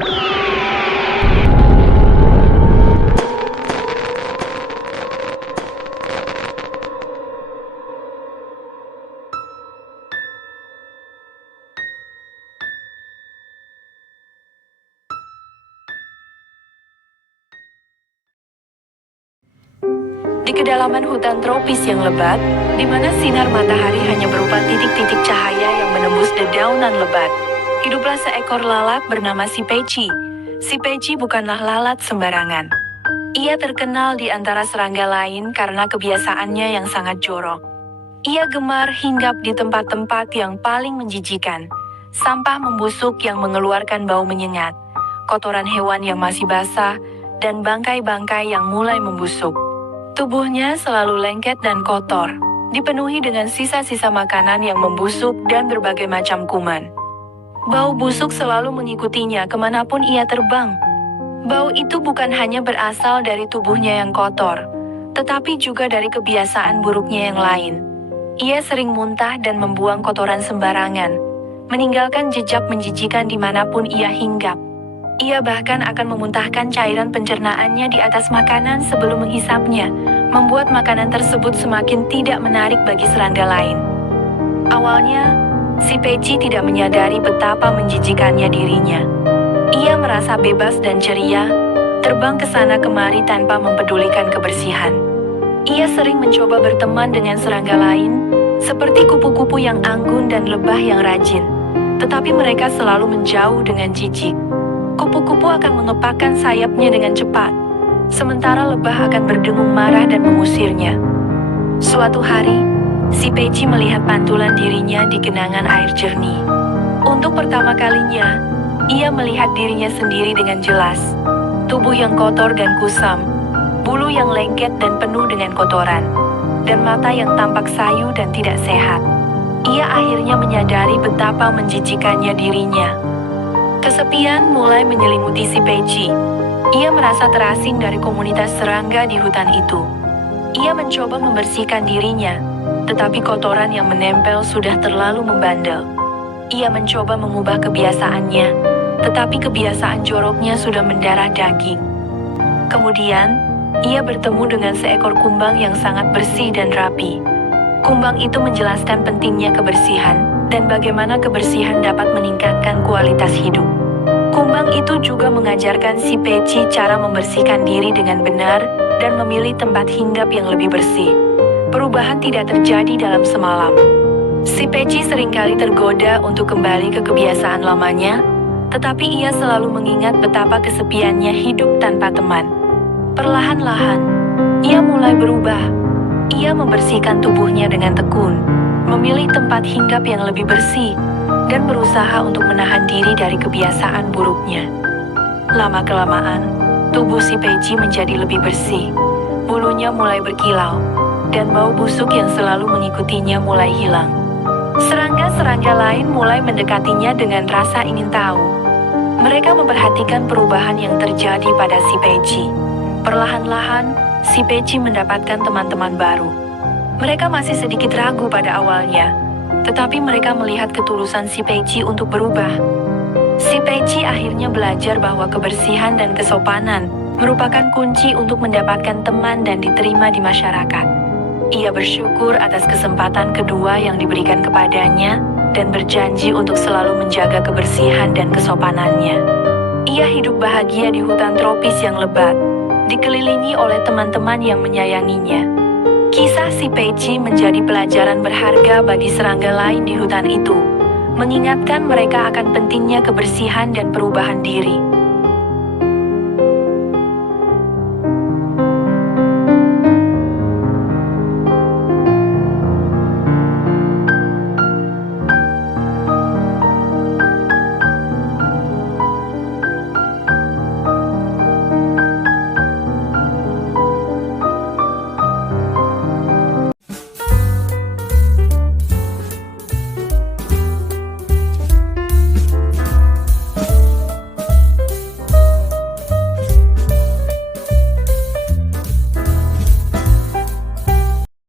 Di kedalaman hutan tropis yang lebat, di mana sinar matahari hanya berupa titik-titik cahaya yang menembus dedaunan lebat, hiduplah seekor lalat bernama si Peci. Si Peci bukanlah lalat sembarangan. Ia terkenal di antara serangga lain karena kebiasaannya yang sangat jorok. Ia gemar hinggap di tempat-tempat yang paling menjijikan. Sampah membusuk yang mengeluarkan bau menyengat, kotoran hewan yang masih basah, dan bangkai-bangkai yang mulai membusuk. Tubuhnya selalu lengket dan kotor, dipenuhi dengan sisa-sisa makanan yang membusuk dan berbagai macam kuman. Bau busuk selalu mengikutinya kemanapun ia terbang. Bau itu bukan hanya berasal dari tubuhnya yang kotor, tetapi juga dari kebiasaan buruknya yang lain. Ia sering muntah dan membuang kotoran sembarangan, meninggalkan jejak menjijikan dimanapun ia hinggap. Ia bahkan akan memuntahkan cairan pencernaannya di atas makanan sebelum menghisapnya, membuat makanan tersebut semakin tidak menarik bagi serangga lain. Awalnya, si Peci tidak menyadari betapa menjijikannya dirinya. Ia merasa bebas dan ceria, terbang ke sana kemari tanpa mempedulikan kebersihan. Ia sering mencoba berteman dengan serangga lain, seperti kupu-kupu yang anggun dan lebah yang rajin, tetapi mereka selalu menjauh dengan jijik. Kupu-kupu akan mengepakkan sayapnya dengan cepat, sementara lebah akan berdengung marah dan mengusirnya. Suatu hari, si Peci melihat pantulan dirinya di genangan air jernih. Untuk pertama kalinya, ia melihat dirinya sendiri dengan jelas. Tubuh yang kotor dan kusam, bulu yang lengket dan penuh dengan kotoran, dan mata yang tampak sayu dan tidak sehat. Ia akhirnya menyadari betapa menjijikannya dirinya. Kesepian mulai menyelimuti si Peci. Ia merasa terasing dari komunitas serangga di hutan itu. Ia mencoba membersihkan dirinya, tetapi kotoran yang menempel sudah terlalu membandel. Ia mencoba mengubah kebiasaannya, tetapi kebiasaan joroknya sudah mendarah daging. Kemudian, ia bertemu dengan seekor kumbang yang sangat bersih dan rapi. Kumbang itu menjelaskan pentingnya kebersihan dan bagaimana kebersihan dapat meningkatkan kualitas hidup. Kumbang itu juga mengajarkan si Peci cara membersihkan diri dengan benar dan memilih tempat hinggap yang lebih bersih. Perubahan tidak terjadi dalam semalam. Si Peci seringkali tergoda untuk kembali ke kebiasaan lamanya, tetapi ia selalu mengingat betapa kesepiannya hidup tanpa teman. Perlahan-lahan, ia mulai berubah. Ia membersihkan tubuhnya dengan tekun, memilih tempat hinggap yang lebih bersih, dan berusaha untuk menahan diri dari kebiasaan buruknya. Lama-kelamaan, tubuh si Peci menjadi lebih bersih, bulunya mulai berkilau, dan bau busuk yang selalu mengikutinya mulai hilang. Serangga-serangga lain mulai mendekatinya dengan rasa ingin tahu. Mereka memperhatikan perubahan yang terjadi pada si Peci. Perlahan-lahan, si Peci mendapatkan teman-teman baru. Mereka masih sedikit ragu pada awalnya, tetapi mereka melihat ketulusan si Peci untuk berubah. Si Peci akhirnya belajar bahwa kebersihan dan kesopanan merupakan kunci untuk mendapatkan teman dan diterima di masyarakat. Ia bersyukur atas kesempatan kedua yang diberikan kepadanya dan berjanji untuk selalu menjaga kebersihan dan kesopanannya. Ia hidup bahagia di hutan tropis yang lebat, dikelilingi oleh teman-teman yang menyayanginya. Kisah si Peci menjadi pelajaran berharga bagi serangga lain di hutan itu, mengingatkan mereka akan pentingnya kebersihan dan perubahan diri.